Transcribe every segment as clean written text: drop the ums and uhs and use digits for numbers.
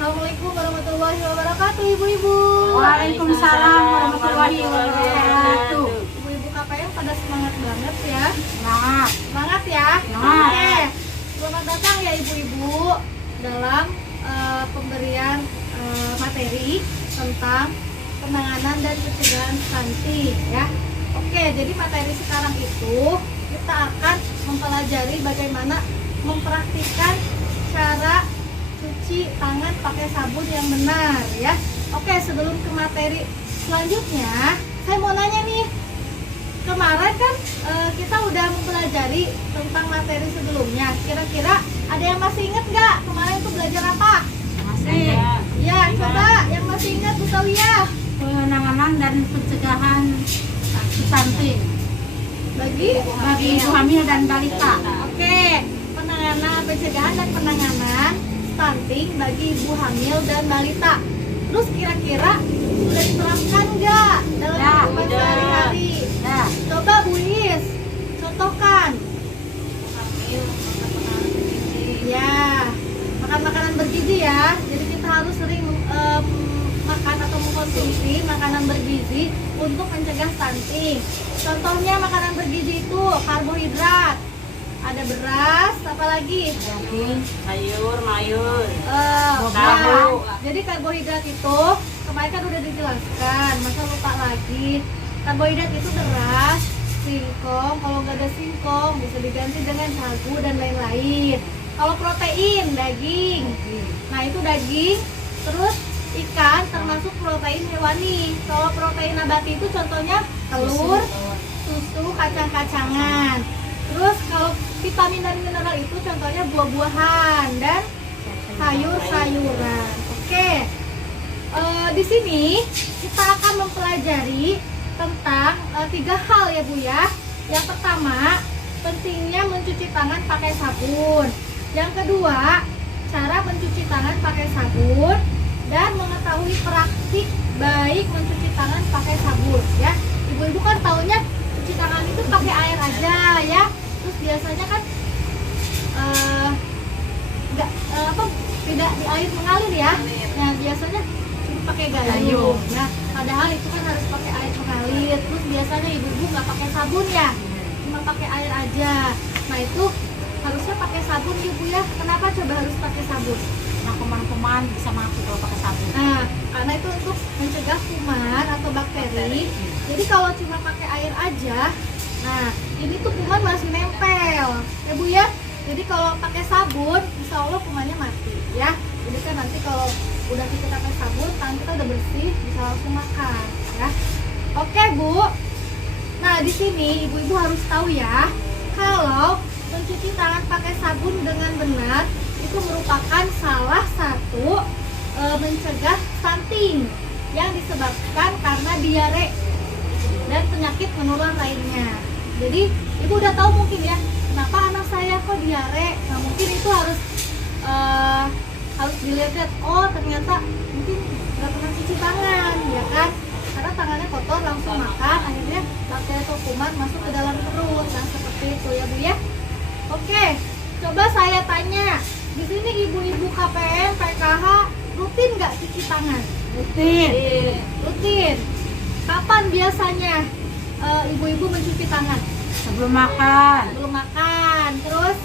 Assalamualaikum warahmatullahi wabarakatuh, ibu-ibu. Waalaikumsalam warahmatullahi wabarakatuh. Ibu-ibu KPM pada semangat banget ya. Semangat. Semangat ya. Semangat. Oke. Selamat datang ya ibu-ibu dalam pemberian materi tentang penanganan dan pencegahan stunting ya. Oke, jadi materi sekarang itu kita akan mempelajari bagaimana mempraktikkan cara cuci tangan pakai sabun yang benar ya. Oke, sebelum ke materi selanjutnya, saya mau nanya nih. Kemarin kan kita udah mempelajari tentang materi sebelumnya. Kira-kira ada yang masih ingat nggak kemarin tuh belajar apa? Masih. Ya, coba yang masih ingat Bu Tawiyah. Penanganan dan pencegahan stunting Bagi bagi ibu hamil dan balita. Oke, pencegahan dan penanganan stunting bagi ibu hamil dan balita. Terus kira-kira sudah diterapkan nggak dalam Ya, kehidupan udah. sehari-hari? Nah, Coba Bu Is, contohkan. Ya, makan makanan bergizi ya. Jadi kita harus sering makan atau mengkonsumsi makanan bergizi untuk mencegah stunting. Contohnya makanan bergizi itu karbohidrat. Ada beras, apalagi daging, sayur, mayur, buah. tahu. Jadi karbohidrat itu kemarin kan udah dijelaskan, masa lupa lagi. Karbohidrat itu beras, singkong, kalau nggak ada singkong bisa diganti dengan sagu dan lain-lain. Kalau protein, daging. Nah itu daging, terus ikan termasuk protein hewani. Kalau protein nabati itu contohnya telur, susu, kacang-kacangan. Terus kalau vitamin dan mineral itu contohnya buah-buahan dan sayur-sayuran. Oke. Di sini kita akan mempelajari tentang 3 hal ya Bu ya. Yang pertama, pentingnya mencuci tangan pakai sabun. Yang kedua, cara mencuci tangan pakai sabun dan mengetahui praktik baik mencuci tangan pakai sabun ya. Ibu-ibu kan taunya cuci tangan itu pakai air aja ya. Terus biasanya kan tidak di air mengalir ya. Nah biasanya cuma pakai gayung. Nah padahal itu kan harus pakai air mengalir. Terus biasanya ibu-ibu nggak pakai sabun ya, cuma pakai air aja. Nah itu harusnya pakai sabun ibu ya. Kenapa coba harus pakai sabun? nah kuman-kuman bisa mati kalau pakai sabun. Nah, karena itu untuk mencegah kuman atau bakteri. Jadi kalau cuma pakai air aja, nah ini tuh kuman masih nempel, ya Bu ya. Jadi kalau pakai sabun, insya Allah kumannya mati, ya. Jadi kan nanti kalau udah kita pakai sabun, tangan kita udah bersih, bisa langsung makan, ya. Oke Bu. Nah di sini ibu-ibu harus tahu ya, kalau mencuci tangan pakai sabun dengan benar itu merupakan salah satu mencegah stunting yang disebabkan karena diare dan penyakit menular lainnya. Jadi ibu udah tahu mungkin ya kenapa anak saya kok diare. Nah mungkin itu harus dilihat. Oh ternyata mungkin nggak pernah cuci tangan ya kan, karena tangannya kotor langsung makan, akhirnya bakteri atau kuman masuk ke dalam perut. Nah seperti itu ya Bu ya. Oke, coba saya tanya, di sini ibu-ibu KPM, PKH rutin nggak cuci tangan? Rutin. Rutin. Kapan biasanya ibu-ibu mencuci tangan? Sebelum makan, Belum makan. Terus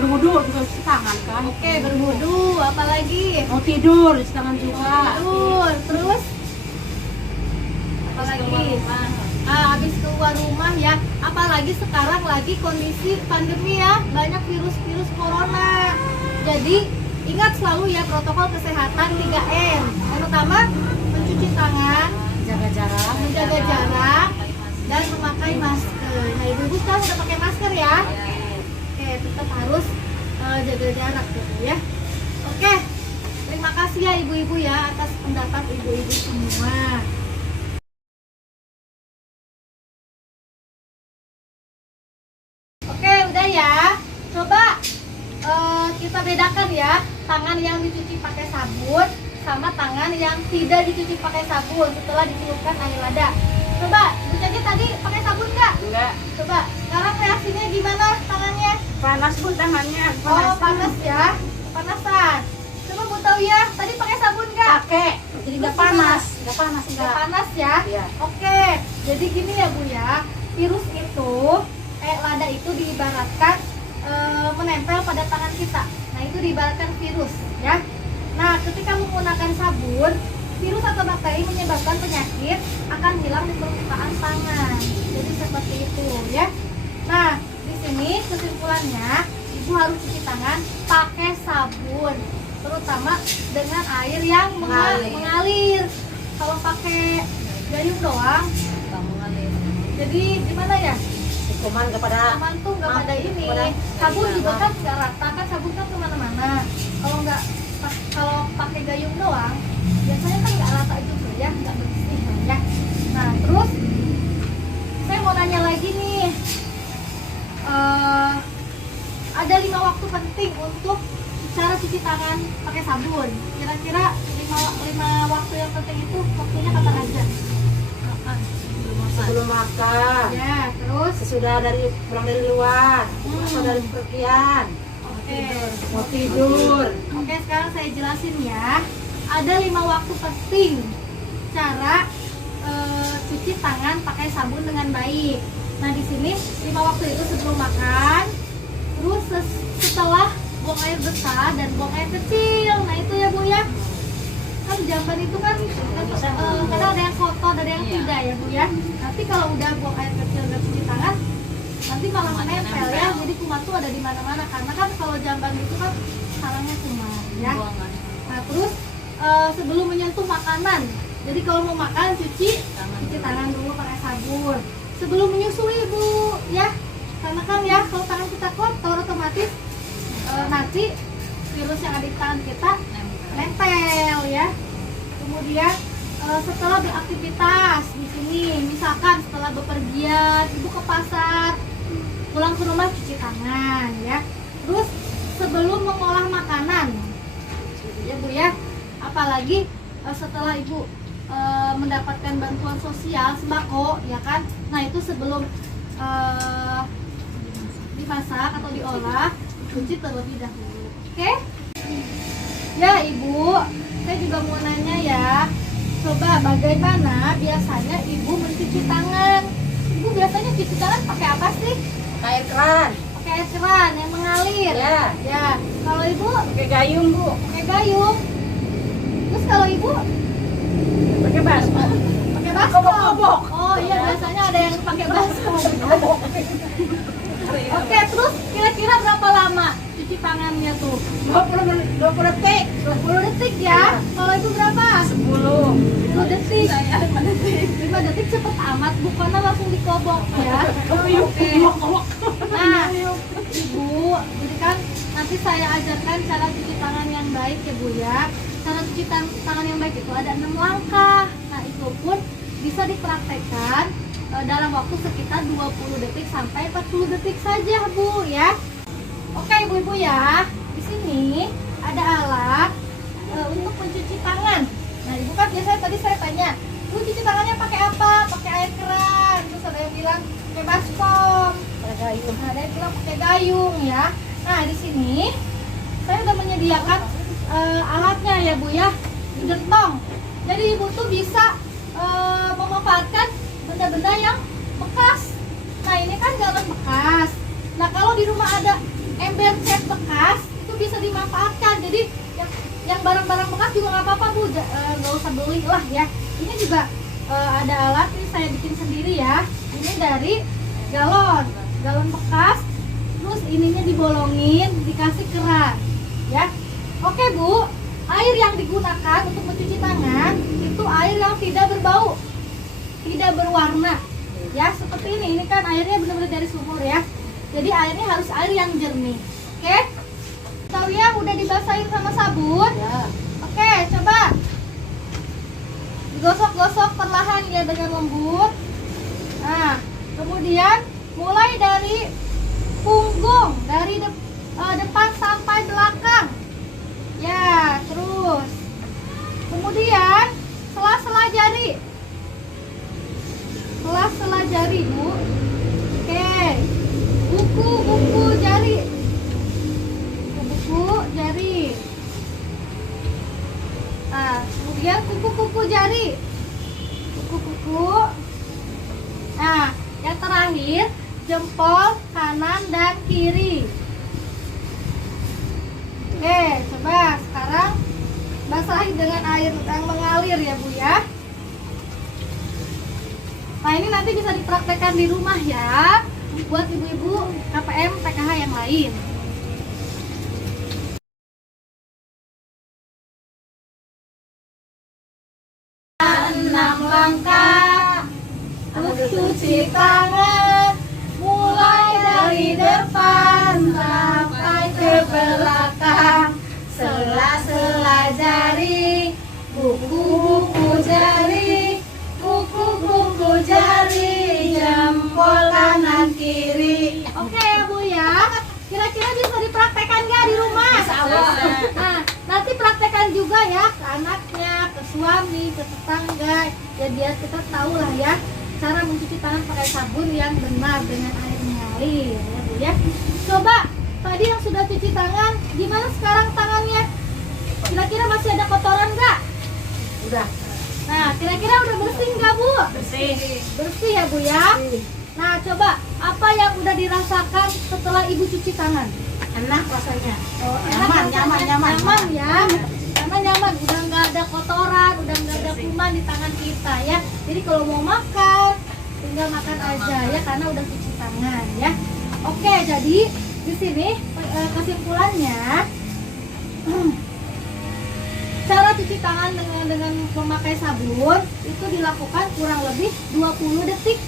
berwudu juga cuci tangan kan. oke, berwudu, apalagi? Mau tidur cuci tangan juga. Tidur. Terus apalagi? Habis keluar rumah ya. Apalagi sekarang lagi kondisi pandemi ya, banyak virus-virus corona. Jadi ingat selalu ya protokol kesehatan 3M. Yang pertama mencuci tangan, menjaga jarak, dan memakai masker. Nah ibu-ibu sekarang udah pakai masker ya. Oke, tetap harus jaga jarak gitu ya. Oke, terima kasih ya ibu-ibu ya atas pendapat ibu-ibu semua. Oke, udah ya. Coba kita bedakan ya tangan yang dicuci pakai sabun sama tangan yang tidak dicuci pakai sabun setelah dicelupkan air lada. Coba, Bu Caci tadi pakai sabun nggak? enggak, Coba, sekarang reaksinya gimana tangannya? panas pun tangannya, Oh, panas ya, panasan. Coba Bu tahu ya, pakai. Jadi nggak panas, nggak panas Nggak enggak. panas ya? Iya. Oke, jadi gini ya Bu ya, virus itu, lada itu diibaratkan menempel pada tangan kita. Nah itu diibaratkan virus ya. Nah ketika menggunakan sabun, virus atau bakteri menyebabkan penyakit akan hilang di permukaan tangan. Jadi seperti itu ya. Nah di sini kesimpulannya, ibu harus cuci tangan pakai sabun, terutama dengan air yang mengalir. Kalau pakai gayung doang, jadi gimana ya? Kuman kepada Aman tuh nggak pada ini. Sabun juga kan nggak rata kan, sabun kan kemana-mana. Kalau pakai gayung doang, biasanya kan nggak rata juga ya, nggak bersih ya. Nah terus saya mau nanya lagi nih, ada 5 waktu penting untuk cara cuci tangan pakai sabun. Kira-kira 5 waktu yang penting itu waktunya kapan aja? sebelum makan, Ya, terus sesudah pulang dari luar, atau dari pergian, oke. mau tidur. Oke, sekarang saya jelasin ya. Ada 5 waktu penting cara cuci tangan pakai sabun dengan baik. Nah, di sini 5 waktu itu sebelum makan, terus setelah buang air besar dan buang air kecil. Nah, itu ya Bu ya. Kan jamban itu kan kadang ada yang kotor, ada yang tidak ya Bu ya. Nanti kalau udah buang air kecil dan cuci tangan, nanti malah menempel ya. Jadi kuman tuh ada di mana-mana, karena kan kalau jamban itu kan sarangnya kuman ya. Nah terus sebelum menyentuh makanan, jadi kalau mau makan cuci tangan dulu pakai sabun. Sebelum menyusui Bu ya, karena kan ya kalau tangan kita kotor otomatis nanti virus yang ada di tangan kita nempel ya. Kemudian setelah beraktivitas di sini, misalkan setelah bepergian, ibu ke pasar, pulang ke rumah cuci tangan ya. Terus sebelum mengolah makanan, ya Bu ya. Apalagi setelah ibu mendapatkan bantuan sosial sembako, ya kan. Nah itu sebelum dimasak atau diolah, cuci terlebih dahulu. Oke? Ya Ibu, saya juga mau nanya ya. Coba bagaimana biasanya ibu mencuci tangan? Ibu biasanya cuci tangan pakai apa sih? Air keran, Pakai air keran yang mengalir. ya, Ya. Kalau ibu pakai gayung Bu, pakai gayung. Terus kalau ibu pakai baskom. pakai baskom. Kobok-kobok. Oh iya, biasanya ada yang pakai baskom. Oke, terus kira-kira berapa lama cuci tangannya tuh? 20 detik, 20 detik ya. Kalau itu berapa? 10 detik. 5 detik cepet amat, bukannya langsung dikobok ya. Oke. Nah, Ibu, jadi kan nanti saya ajarkan cara cuci tangan yang baik ya Bu ya. Cara cuci tangan yang baik itu ada 6 langkah. Nah, itu pun bisa dipraktekkan dalam waktu sekitar 20 detik sampai 40 detik saja Bu ya. Oke Ibu-ibu ya, di sini ada alat untuk mencuci tangan. Nah Ibu kan biasanya tadi saya tanya, Bu cuci tangannya pakai apa? Pakai air keran. Terus ada yang bilang pakai baskom. Ada yang bilang pakai gayung ya. Nah di sini saya udah menyediakan alatnya ya Bu ya, di gentong. Jadi Ibu tuh bisa memanfaatkan benda-benda yang bekas. Nah ini kan galon bekas. Nah kalau di rumah ada ember cat bekas, itu bisa dimanfaatkan. Jadi yang barang-barang bekas juga nggak apa-apa Bu, nggak usah beli lah ya. Ini juga ada alat, ini saya bikin sendiri ya. Ini dari galon bekas. Terus ininya dibolongin, dikasih keran ya. Oke Bu, air yang digunakan untuk mencuci tangan itu air yang tidak berbau, tidak berwarna ya, seperti ini kan airnya benar-benar dari sumur ya. Jadi airnya harus air yang jernih. Oke, tahu ya udah dibasahin sama sabun Ya. Oke, coba digosok-gosok perlahan ya dengan lembut. Nah kemudian mulai dari punggung, dari depan sampai belakang ya. Terus kemudian sela-sela jari, sela-sela jari Bu. Oke, buku jari, buku jari. Nah kemudian kemudian kuku-kuku jari, kuku-kuku. Nah, yang terakhir jempol kanan dan kiri. Oke, coba sekarang basahi dengan air yang mengalir ya Bu ya. Nah, ini nanti bisa dipraktekkan di rumah ya, buat ibu-ibu KPM PKH yang lain. Enam langkah untuk cuci tangan, mulai dari depan sampai ke belakang. Sela-sela jari, kuku-kuku jari, kuku-kuku jari, jempol kanan kiri. Oke ya Bu ya, kira-kira bisa dipraktekkan nggak di rumah? Nah, nanti praktekkan juga ya ke anaknya, ke suami, ke tetangga. Ya biar kita tahu lah ya cara mencuci tangan pakai sabun yang benar dengan air mengalir ya Bu ya. Coba tadi yang sudah cuci tangan, gimana sekarang tangannya? Kira-kira masih ada kotoran nggak? Udah. Nah, kira-kira udah bersih nggak Bu? Bersih. Bersih ya Bu ya. Nah, coba apa yang udah dirasakan setelah Ibu cuci tangan? Enak rasanya. Oh, Nyaman, enak rasanya. nyaman. Nyaman ya. Karena nyaman, udah nggak ada kotoran, udah nggak ada kuman di tangan kita ya. Jadi kalau mau makan, tinggal makan aja ya, karena udah cuci tangan ya. Oke, jadi di sini kesimpulannya, cara cuci tangan dengan memakai sabun itu dilakukan kurang lebih 20 detik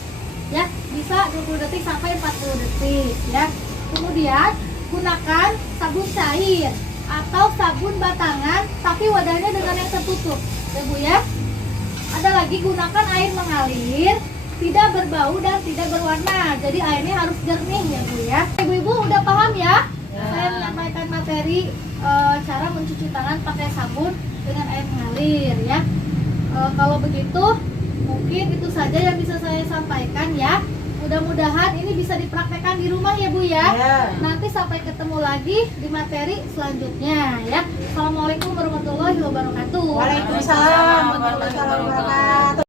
ya, bisa 20 detik sampai 40 detik ya. Kemudian gunakan sabun cair atau sabun batangan tapi wadahnya dengan yang tertutup ya Bu ya. Ada lagi, gunakan air mengalir, tidak berbau dan tidak berwarna, jadi airnya harus jernih ya Bu ya. Ibu-ibu udah paham ya? Saya menyampaikan materi cara mencuci tangan pakai sabun dengan air mengalir ya. Kalau begitu mungkin itu saja yang bisa saya sampaikan ya. Mudah-mudahan ini bisa dipraktekkan di rumah ya Bu ya. Nanti sampai ketemu lagi di materi selanjutnya ya. Assalamualaikum warahmatullahi wabarakatuh. Waalaikumsalam warahmatullahi wabarakatuh.